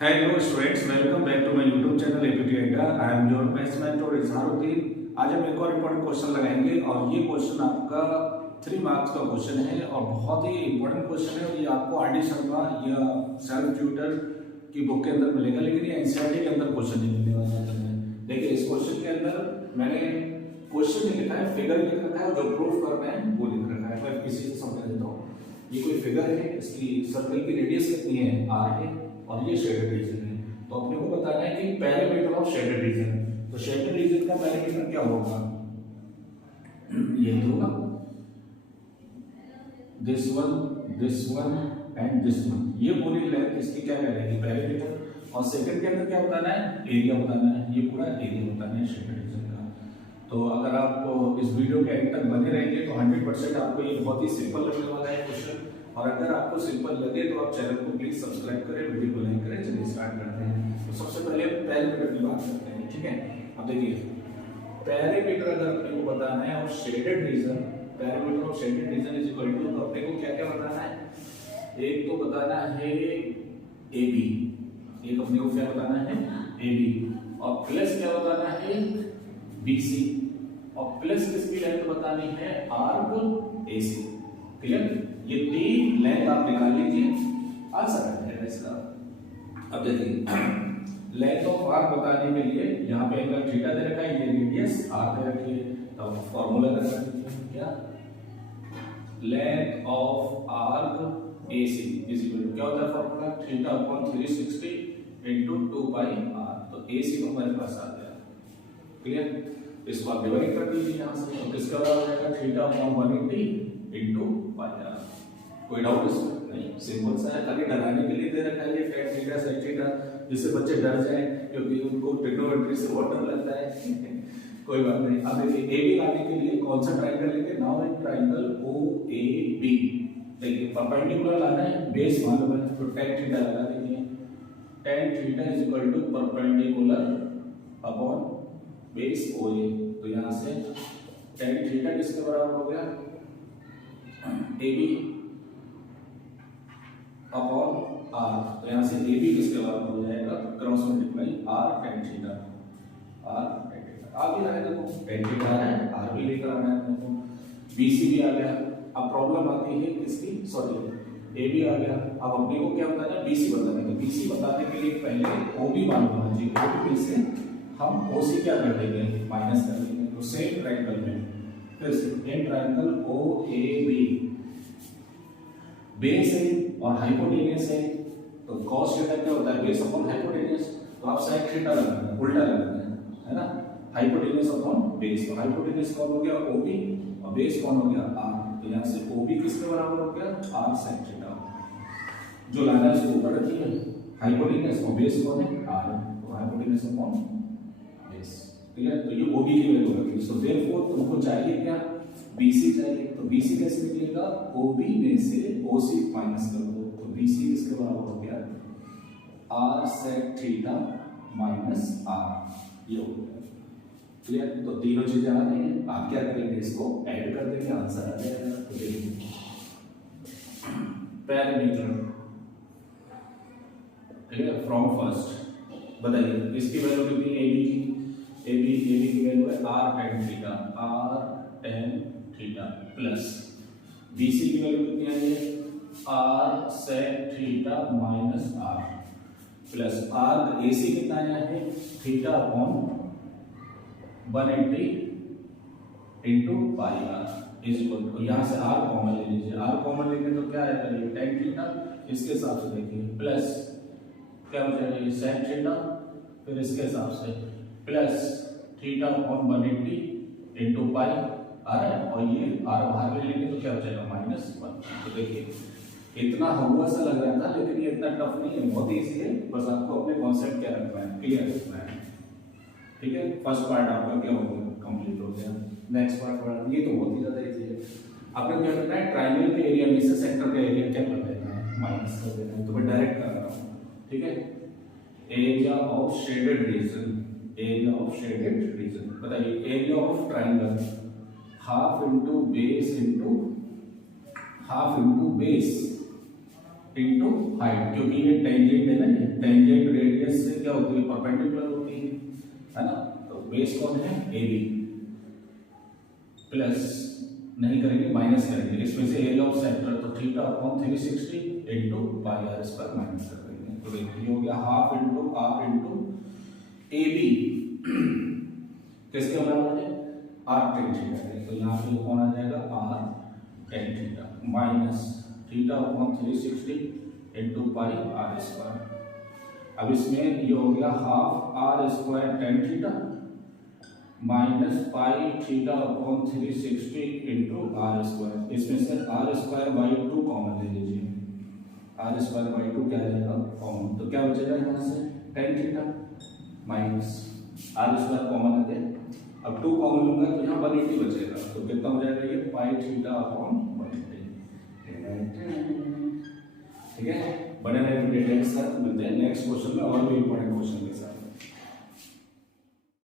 Hello students, welcome back to my YouTube channel APT Adda. I am your best mentor Izharuddin. आज हम एक और important question लगाएंगे और ये क्वेश्चन आपका 3 मार्क्स का क्वेश्चन है और बहुत ही इम्पोर्टेंट क्वेश्चन है। ये आपको आरडी शर्मा या सेल्फ ट्यूटर की बुक के अंदर मिलेगा, लेकिन ये एनसीईआरटी के अंदर क्वेश्चन नहीं मिलने वाला है। देखिए, इस क्वेश्चन के अंदर मैंने क्वेश्चन नहीं लिखा है, फिगर लिख रखा है, जो प्रूफ करना है वो लिख रखा है। मैं किसी से समझा देता हूँ। ये कोई फिगर है, इसकी सर्कल की रेडियस कितनी है, आर है, और ये शेडेड रीजन है। तो अपने को बताना है कि पैरामीटर ऑफ शेडेड रीजन। तो शेडेड रीजन का पैरामीटर क्या होगा, ये होगा this one and this one. ये पूरी लेंथ इसकी क्या रहेगी, पैरामीटर। और सेकंड के अंदर क्या बताना है, एरिया बताना है। ये पूरा एरिया बताना है शेडेड रीजन का। तो अगर आप इस वीडियो के एंड तक बने रहेंगे तो 100% आपको ये बहुत ही सिंपल लगने वाला है क्वेश्चन। और अगर आपको सिंपल लगे तो आप चैनल को प्लीज सब्सक्राइब करें, वीडियो को लाइक करें। चलिए स्टार्ट करते हैं। तो सबसे पहले पैरामीटर की बात करते हैं, ठीक है। अब देखिए, पैरामीटर अगर अपने को बताना है और shaded region, parameter of shaded region is equal to, तो अपने को क्या क्या बताना है। एक तो बताना है AB, एक अपने को क्या बताना है AB, और प्लस क्या बताना है BC, और प्लस किसकी लेंथ बतानी है, आर्क AC। क्लियर। ये 3 लेंथ आप निकाल लीजिए, आंसर है इसका। अब देखिए, लेंथ ऑफ आर्क बताने के लिए यहाँ पे एंगल थीटा दे रखा है, ये रेडियस आर दे रखी है। तो फार्मूला लगा दीजिए, क्या length of arc AC is equal to क्या होता है formula, theta upon 360 into 2 pi r। तो AC तो हमारे पास आ गया। क्लियर। इसको आप डिवाइड कर दीजिए यहां से, तो किसका बराबर हो जाएगा, theta upon 180 into pi r। कोई डाउट इसमें नहीं, सिंपल सा है। खाली डराने के लिए दे रखा है ये tan थीटा sin थीटा, जिससे बच्चे डर जाएं, क्योंकि उनको ट्रिग्नोमेट्री से बहुत डर लगता है। कोई बात नहीं। अब देखिए, AB लाने के लिए कौन सा ट्रायंगल लेंगे, नाउ इन ट्रायंगल OAB। देखिए, परपेंडिकुलर लाना है, बेस मालूम है, तो tan थीटा लगा दीजिए। tan theta is equal to perpendicular upon base OA। तो यहां से tan थीटा किसके बराबर हो गया, AB अपॉन R। तो यहां से AB किसके बराबर हो जाएगा, cross multiply R tan theta, R tan theta आ भी रहा है। देखो, tan थीटा है, R भी लेकर आना है अपने को, BC भी आ गया। अब प्रॉब्लम आती है किसकी, सॉरी AB आ गया। अब अपने को क्या बताना है, BC बताना है। तो BC बताने के लिए पहले OB मालूम होना चाहिए। OB से हम OC क्या कर देंगे, माइनस कर देंगे। तो सेम ट्रायंगल में फिर से इन ट्रायंगल OAB, बेस है और हाइपोटेन्यूस है। तो cos थीटा क्या होता है, बेस अपॉन हाइपोटेन्यूस। तो आप sin थीटा लगाना है, उल्टा लगाना है ना, हाइपोटेन्यूस अपॉन बेस। तो हाइपोटेन्यूस कौन हो गया, OB, और बेस कौन हो गया, R। तो यहां से OB किसके बराबर हो गया, R sin थीटा। जो लाना है उसको ऊपर रखिए, हाइपोटेन्यूस और बेस कौन है, R। तो हाइपोटेन्यूस अपॉन बेस। ठीक है। तो ये OB की वैल्यू रखिए। सो देयरफॉर तुमको चाहिए क्या, BC चाहिए। तो BC कैसे निकलेगा, OB में से OC माइनस कर दो। तो BC किसके बराबर हो गया, R sec theta minus R। ये हो गया। क्लियर। तो तीनों चीजें आ गई हैं। आप क्या करेंगे, इसको ऐड कर देंगे, आंसर आ जाएगा। तो देखिए, पैरामीटर क्लियर फ्रॉम फर्स्ट बताइए, इसकी वैल्यू कितनी है, AB की वैल्यू है R tan theta, R tan theta plus BC की वैल्यू कितनी आई है, R sec theta minus R plus R AC कितना आया है, theta upon 180 into pi r is equal to, यहां से r कॉमन ले लीजिए। r कॉमन लेंगे तो क्या आएगा, ये tan थीटा, इसके हिसाब से देखिए प्लस क्या हो जाएगा, ये sin थीटा, फिर इसके हिसाब से plus theta upon 180 into pi आ रहा है, और ये r बाहर ले लेंगे तो क्या हो जाएगा, -1। तो देखिए, इतना हुआ सा लग रहा था, लेकिन ये इतना टफ नहीं है, बहुत इजी है। बस आपको अपने कॉन्सेप्ट क्या रखना है, क्लियर रखना है। ठीक है। फर्स्ट पार्ट आपका क्या हो गया, कंप्लीट हो गया। नेक्स्ट पार्ट, ये तो बहुत ही ज्यादा इजी है। आपको क्या करना है, ट्रायंगल के एरिया में से सेक्टर का एरिया क्या कर देना है, माइनस कर देना है। तो मैं डायरेक्ट कर रहा हूँ। ठीक है। Area of shaded region, area of shaded region बताइए, area of triangle half into base into half into base into height, क्योंकि ये टेंजेंट है ना, टेंजेंट बेस कौन है ए बी, प्लस नहीं करेंगे माइनस करेंगे, इसमें से एरिया ऑफ सेक्टर तो theta upon 360 into pi r square minus कर देंगे। तो देखिए हो गया half into r into A B किसके बराबर है आर टेन थीटा। तो यहाँ पे कौन आ जाएगा r tan theta minus theta upon 360 into pi r square. अब इसमें ये हो गया half r square tan theta minus pi theta upon 360 into r square. इसमें से आर स्क्वायर बाई 2 कॉमन ले लीजिए, आर स्क्वायर बाई 2 क्या आ जाएगा कॉमन, तो क्या बचेगा यहाँ से tan theta minus r square common है, अब 2 कॉमन लूंगा तो यहाँ 180 बचेगा, तो कितना हो जाएगा ये पाई थीटा अपॉन 180। ठीक है, बने रहे वीडियो के साथ, मिलते हैं नेक्स्ट क्वेश्चन में और भी इंपॉर्टेंट